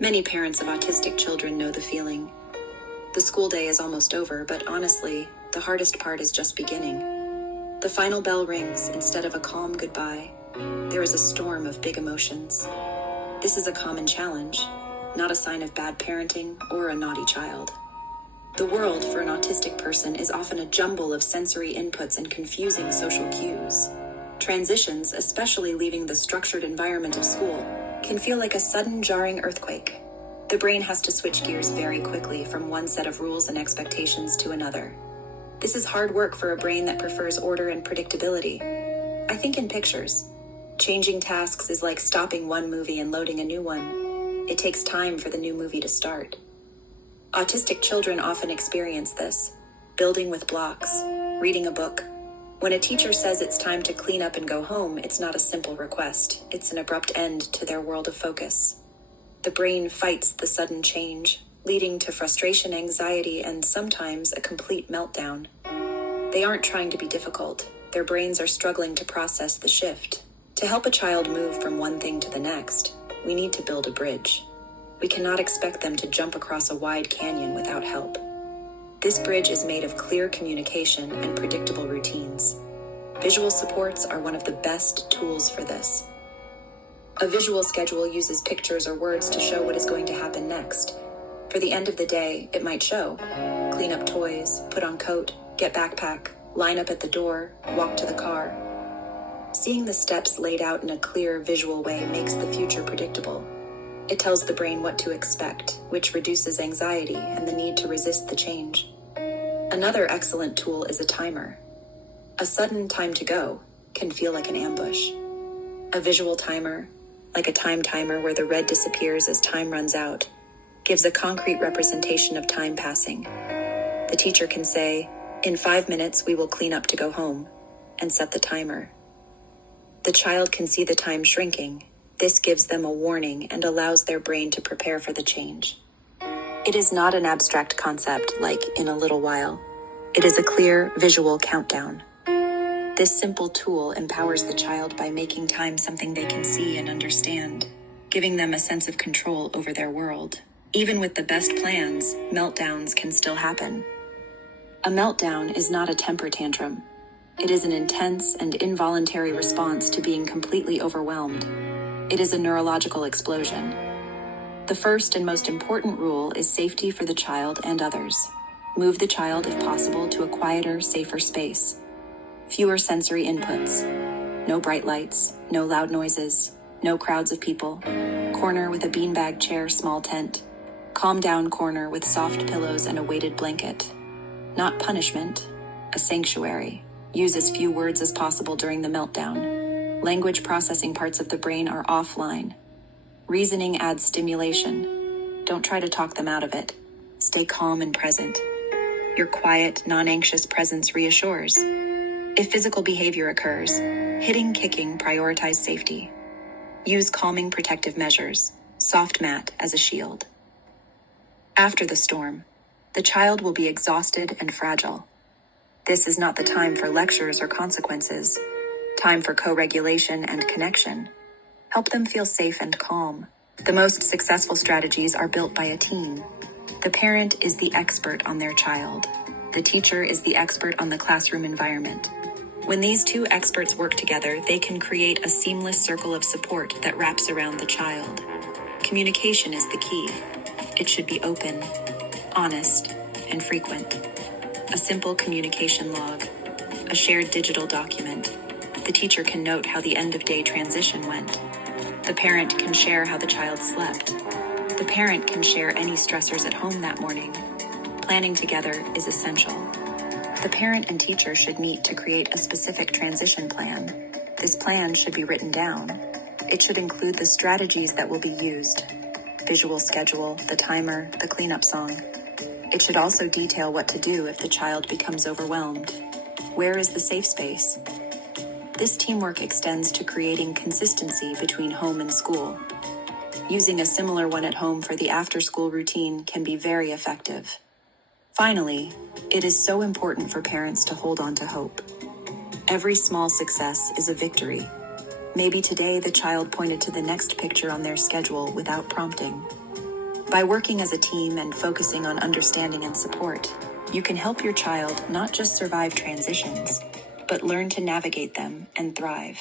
Many parents of autistic children know the feeling. The school day is almost over, but honestly, the hardest part is just beginning. The final bell rings instead of a calm goodbye. There is a storm of big emotions. This is a common challenge, not a sign of bad parenting or a naughty child. The world for an autistic person is often a jumble of sensory inputs and confusing social cues. Transitions, especially leaving the structured environment of school, can feel like a sudden jarring earthquake. The brain has to switch gears very quickly from one set of rules and expectations to another. This is hard work for a brain that prefers order and predictability. I think in pictures. Changing tasks is like stopping one movie and loading a new one. It takes time for the new movie to start. Autistic children often experience this, building with blocks, reading a book. When a teacher says it's time to clean up and go home, it's not a simple request. It's an abrupt end to their world of focus. The brain fights the sudden change, leading to frustration, anxiety, and sometimes a complete meltdown. They aren't trying to be difficult. Their brains are struggling to process the shift. To help a child move from one thing to the next, we need to build a bridge. We cannot expect them to jump across a wide canyon without help. This bridge is made of clear communication and predictable routines. Visual supports are one of the best tools for this. A visual schedule uses pictures or words to show what is going to happen next. For the end of the day, it might show: clean up toys, put on coat, get backpack, line up at the door, walk to the car. Seeing the steps laid out in a clear visual way makes the future predictable. It tells the brain what to expect, which reduces anxiety and the need to resist the change. Another excellent tool is a timer. A sudden time to go can feel like an ambush. A visual timer, like a time timer where the red disappears as time runs out, gives a concrete representation of time passing. The teacher can say, "In 5 minutes we will clean up to go home," and set the timer. The child can see the time shrinking. This gives them a warning and allows their brain to prepare for the change. It is not an abstract concept like "in a little while." It is a clear, visual countdown. This simple tool empowers the child by making time something they can see and understand, giving them a sense of control over their world. Even with the best plans, meltdowns can still happen. A meltdown is not a temper tantrum. It is an intense and involuntary response to being completely overwhelmed. It is a neurological explosion. The first and most important rule is safety for the child and others. Move the child, if possible, to a quieter, safer space. Fewer sensory inputs. No bright lights, no loud noises, no crowds of people. Corner with a beanbag chair, small tent. Calm down corner with soft pillows and a weighted blanket. Not punishment, a sanctuary. Use as few words as possible during the meltdown. Language processing parts of the brain are offline. Reasoning adds stimulation. Don't try to talk them out of it. Stay calm and present. Your quiet, non-anxious presence reassures. If physical behavior occurs, hitting, kicking, prioritize safety. Use calming protective measures, soft mat as a shield. After the storm, the child will be exhausted and fragile. This is not the time for lectures or consequences. Time for co-regulation and connection. Help them feel safe and calm. The most successful strategies are built by a team. The parent is the expert on their child. The teacher is the expert on the classroom environment. When these two experts work together, they can create a seamless circle of support that wraps around the child. Communication is the key. It should be open, honest, and frequent. A simple communication log, a shared digital document. The teacher can note how the end-of-day transition went. The parent can share how the child slept. The parent can share any stressors at home that morning. Planning together is essential. The parent and teacher should meet to create a specific transition plan. This plan should be written down. It should include the strategies that will be used: visual schedule, the timer, the cleanup song. It should also detail what to do if the child becomes overwhelmed. Where is the safe space? This teamwork extends to creating consistency between home and school. Using a similar one at home for the after-school routine can be very effective. Finally, it is so important for parents to hold on to hope. Every small success is a victory. Maybe today the child pointed to the next picture on their schedule without prompting. By working as a team and focusing on understanding and support, you can help your child not just survive transitions, but learn to navigate them and thrive.